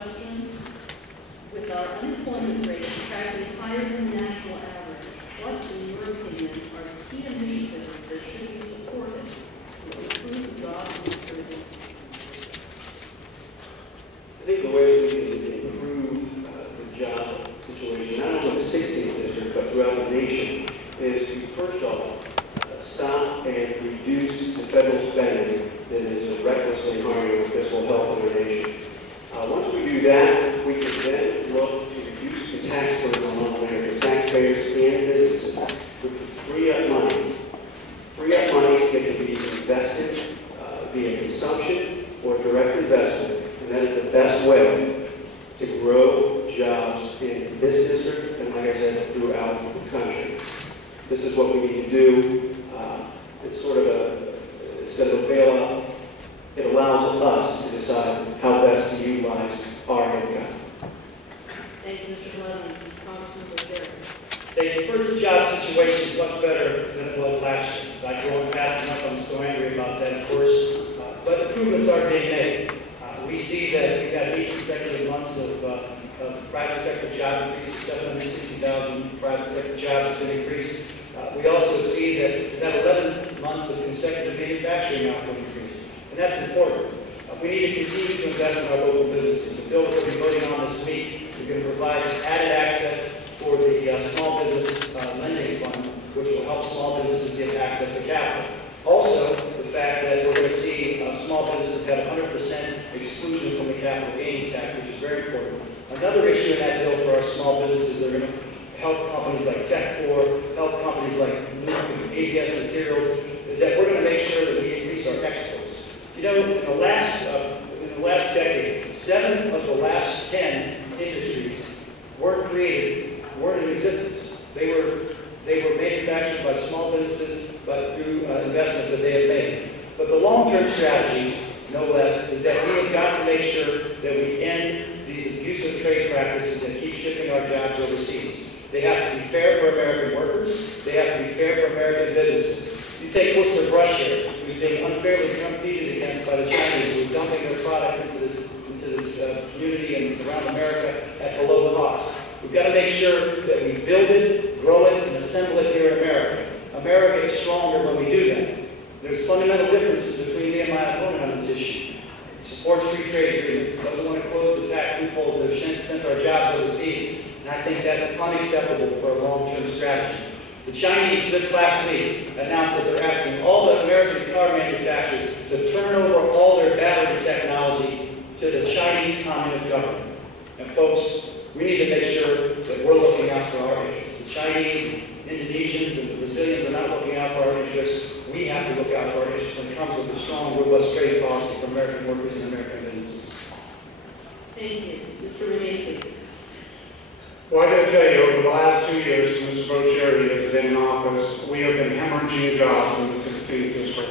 With our unemployment rate tracking higher than the national average, what, in your opinion, are the key initiatives that should be supported to improve the job opportunities? I think the way we can improve the job situation, not only in the 16th district, but throughout the nation, is to first off stop and reduce the federal spending that is recklessly harming the fiscal health of our nation. Once we do that, we can then look to reduce the tax burden on American taxpayers and businesses. We can free up money that can be invested via consumption or direct investment, and that is the best way to grow jobs in this district and, like I said, throughout the country. This is what we need to do. It's sort of instead of a bailout, it allows us to decide how best to utilize our income. Thank you, Mr. Blevins. Congressman Boccieri. The first job situation is much better than it was last year. Not growing fast enough, I'm so angry about that, of course. But improvements are being made. We see that we've got 8 consecutive months of private sector job increases, 760,000 private sector jobs have been increased. We also see that we've got 11 months of consecutive manufacturing output increase. And that's important. We need to continue to invest in our local businesses. The bill that we'll be voting on this week is going to provide added access for the Small Business Lending Fund, which will help small businesses get access to capital. Also, the fact that we're going to see small businesses have 100% exclusion from the capital gains tax, which is very important. Another issue in that bill for our small businesses, they're going to help companies like Tech4, help companies like ABS Materials, is that we're going to make sure that we increase our exports. You know, in the last decade, 7 of the last 10 industries weren't created, weren't in existence. They were manufactured by small businesses, but through investments that they have made. But the long-term strategy, no less, is that we have got to make sure that we end these abusive trade practices that keep shipping our jobs overseas. They have to be fair for American workers. They have to be fair for American businesses. You take Worcester Brush here, who's being unfairly competed against by the Chinese, who are dumping their products into this community and around America at below cost. We've got to make sure that we build it, grow it, and assemble it here in America. America is stronger when we do that. There's fundamental differences between me and my opponent on this issue. It supports free trade agreements, doesn't want to close the tax loopholes that have sent our jobs overseas, and I think that's unacceptable for a long-term strategy. The Chinese just last week announced that they're asking all the American car manufacturers to turn over all their battery technology to the Chinese Communist government. And folks, we need to make sure that we're looking out for our interests. The Chinese, Indonesians, and the Brazilians are not looking out for our interests. We have to look out for our interests, and it comes with a strong, robust trade policy for American workers and American businesses. Thank you. Mr. Renacci. Well, I got to tell you, over the last 2 years, since Mr. Boccieri has been in office, we have been hemorrhaging jobs in the 16th district.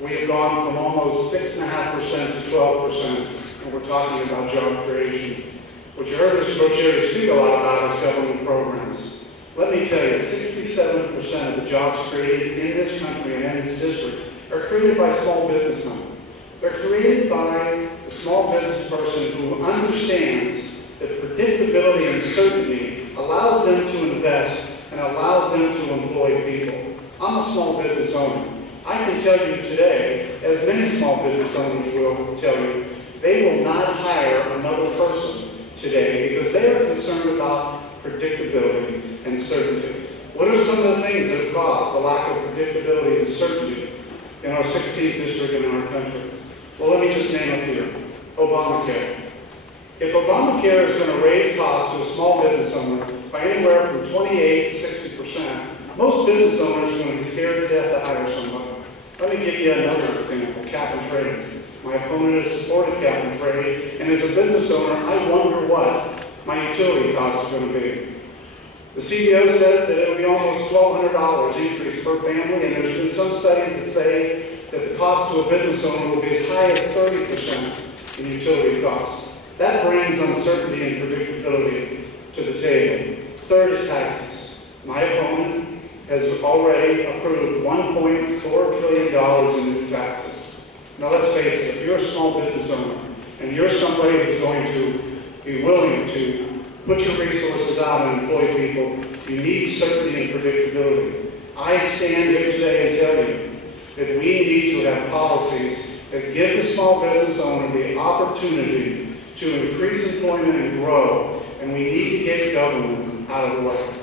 We have gone from almost 6.5% to 12%, and we're talking about job creation. What you heard Mr. Boccieri speak a lot about is government programs. Let me tell you, 67% of the jobs created in this country and in this district are created by small businessmen. They're created by the small business person who understands that predictability and certainty allows them to invest and allows them to employ people. I'm a small business owner. I can tell you today, as many small business owners will tell you, they will not hire another person today because they are concerned about predictability and certainty. What are some of the things that have caused the lack of predictability and certainty in our 16th district and in our country? Well, let me just name a few. Obamacare. If Obamacare is going to raise costs to a small business owner by anywhere from 28 to 60%, most business owners are going to be scared to death to hire somebody. Let me give you another example, cap and trade. My opponent has supported cap and trade, and as a business owner, I wonder what my utility cost is going to be. The CBO says that it will be almost $1,200 increase per family, and there's been some studies that say that the cost to a business owner will be as high as 30% in utility costs. That brings uncertainty and predictability to the table. Third is taxes. My opponent has already approved $1.4 trillion in new taxes. Now let's face it, if you're a small business owner and you're somebody who's going to be willing to put your resources out and employ people, you need certainty and predictability. I stand here today and tell you that we need to have policies that give the small business owner the opportunity to increase employment and grow, and we need to get government out of the way.